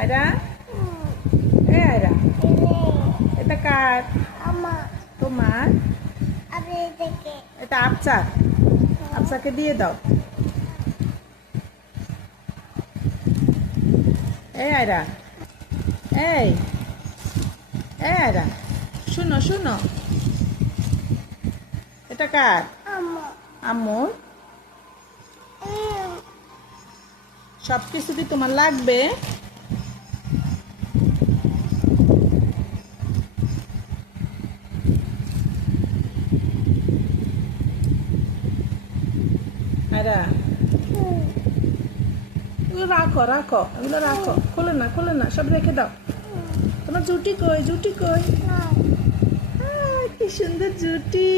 আয়রা, এ আয়রা, এটা কার? তোমার? এটা আফসার। আফসারকে দিয়ে দাও। এই আয়রা, এই আয়রা, শুনো শুনো, এটা কার? আম্মুর। সবকিছু কি তোমার লাগবে? আয়রা, এগুলো রাখো রাখো, এগুলো রাখো, খোলো না খোলো না, সব রেখে দাও। তোমার জুটি কই? জুটি কই? কি সুন্দর জুটি।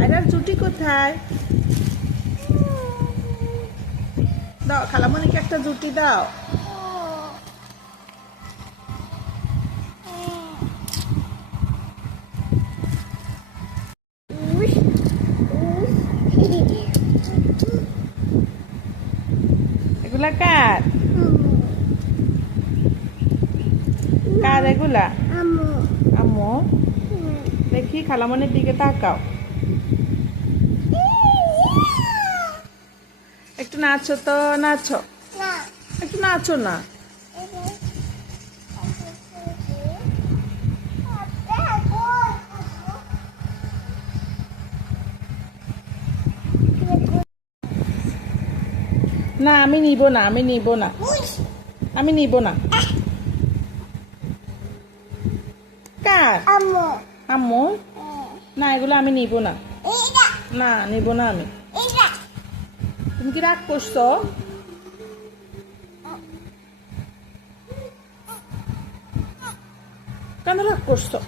আয়রার জুটি কোথায়? দাও, খালামণিকে একটা জুটি দাও। এগুলা কার? কার এগুলা? আম্মু। দেখি, খালামণির দিকে তাকাও। একটু নাচো তো, নাচো, একটু নাচো না। না, আমি নিব না, আমি নিব না, আমি নিব না। কার? আম্মু। না, এগুলো আমি নিব না, না নিব না আমি। তুমি কি রাগ করছো? কেন রাগ করছো?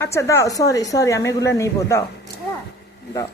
আচ্ছা দাও, সরি সরি, আমি এগুলো নিব, দাও দাও।